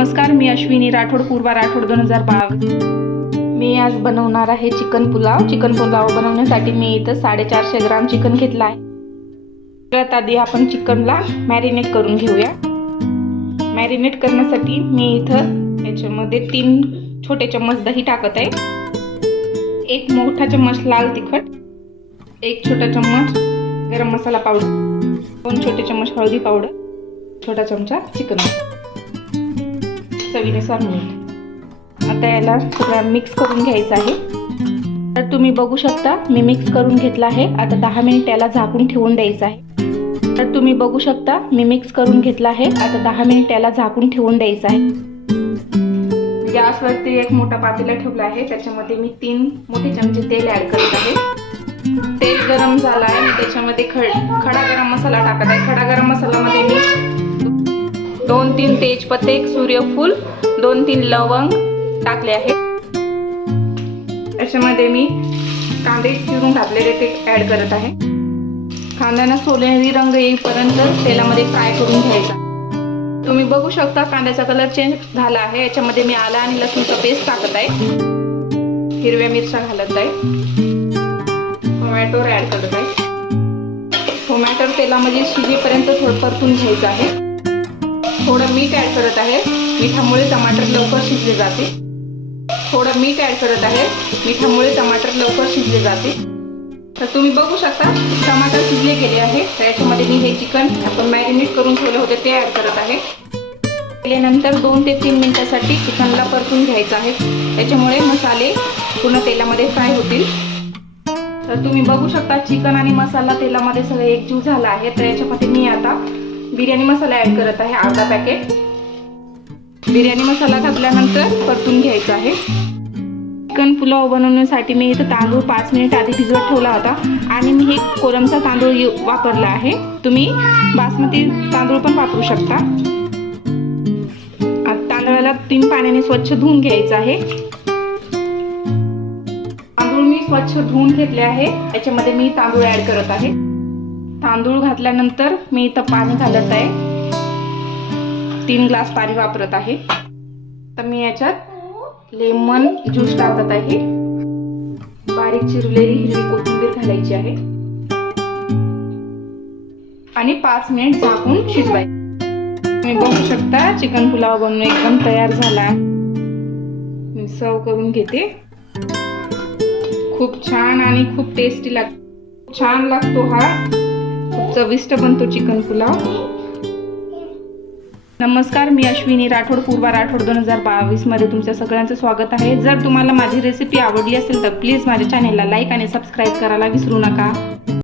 नमस्कार, मी अश्विनी राठोड, पूर्वा राठोड 2022। मी आज बनवणार आहे चिकन पुलाव। चिकन पुलाव बनवण्यासाठी मी इथं 450 ग्राम चिकन घेतला आहे। सगळ्यात आधी आपण चिकनला मॅरिनेट करून घेऊया। मॅरिनेट करण्यासाठी मी इथं याच्यामध्ये 3 छोटे चम्मच दही टाकत आहे, 1 मोठा चम्मच लाल तिखट, 1 छोटा चम्मच गरम मसाला पावडर, 2 छोटे चम्मच हळदी पावडर, छोटा चमचा चिकन मसाला, चवीनुसार मीठ। आता याला सगळं मिक्स करून घ्यायचं आहे। तर तुम्ही बघू शकता मी मिक्स करून घेतला आहे। आता 10 मिनिट याला झाकून ठेवून द्यायचं आहे। तर तुम्ही बघू शकता मी मिक्स करून घेतला आहे। आता 10 मिनिट याला झाकून ठेवून द्यायचं आहे। गॅसवरती एक मोठा पातेला ठेवला आहे, त्याच्यामध्ये मी 3 मोठे चमचे तेल ऍड करत आहे। तेल गरम झालं आहे, मी त्याच्यामध्ये खडा गरम मसाला टाकत आहे। खडा गरम मसाल्यामध्ये मी 2-3 तेजपत्ते, 1 सूर्यफूल, 2-3 लवंग टाकले आहे। त्याच्यामध्ये मी कांदे चिरून घातलेले ते ऍड करत आहे। कांद्याला सोनेरी रंग येईपर्यंत तेलामध्ये फ्राय करून घ्यायचा। तुम्ही बघू शकता कांद्याचा कलर चेंज झाला आहे। याच्यामध्ये मी आला आणि लसूणचा पेस्ट टाकत आहे, हिरव्या मिरच्या घालत आहे, टोमॅटो ऍड करत आहे। टोमॅटो तेलामध्ये शिजेपर्यंत थोडं परतून घ्यायचं आहे। थोडं मीठ ऍड करत आहे, मिठामुळे टमाटर लवकर शिजले जाते। थोडं मीठ ऍड करत आहे, मिठामुळे टमाटर लवकर शिजले जाते। तर तुम्ही बघू शकता टमाटर शिजले गेले आहे। त्याच्यामध्ये मी हे चिकन आपण मॅरिनेट करून ठेवले होते ते ऍड करत आहे। केल्यानंतर 2 ते 3 मिनिटांसाठी चिकनला परतून घ्यायचं आहे, त्याच्यामुळे मसाले पूर्ण तेलामध्ये फ्राय होतील। तर तुम्ही बघू शकता चिकन आणि मसाला तेलामध्ये सगळे एकजीव झाला आहे। तर याच्यामध्ये मी आता बिर्याणी मसाला ऍड करत आहे, अर्धा पॅकेट। बिर्याणी मसाला घातल्यानंतर परतून घ्यायचा आहे। चिकन पुलाव बनवण्यासाठी मी इथं तांदूळ 5 मिनिट आधी भिजवत ठेवला होता आणि मी हे कोलमचा तांदूळ वापरला आहे। तुम्ही बासमती तांदूळ पण वापरू शकता। तांदळाला 3 पाण्याने स्वच्छ धुवून घ्यायचं आहे। तांदूळ मी स्वच्छ धुवून घेतले आहे, याच्यामध्ये मी तांदूळ ऍड करत आहे। तांदूळ घातल्यानंतर मी इथं पाणी घालत आहे, 3 ग्लास पाणी वापरत आहे। तर मी याच्यात लेमन ज्यूस टाकत आहे, बारीक चिरलेली हिरवी कोथिंबीर घालायची आहे आणि 5 मिनिट झाकून शिजवायचे। तुम्ही बघू शकता चिकन पुलाव बनवून एकदम तयार झाला। मी सर्व करून घेते। खूप छान आणि खूप टेस्टी लागतो, छान लागतो हा, खूप चविष्ट बनतो चिकन पुलाव। नमस्कार, मी अश्विनी राठोड, पूर्वा राठोड 2022 मध्ये तुमच्या सगळ्यांचं स्वागत आहे। जर तुम्हाला माझी रेसिपी आवडली असेल तर प्लीज माझ्या चॅनेलला लाईक आणि सबस्क्राईब करायला विसरू नका।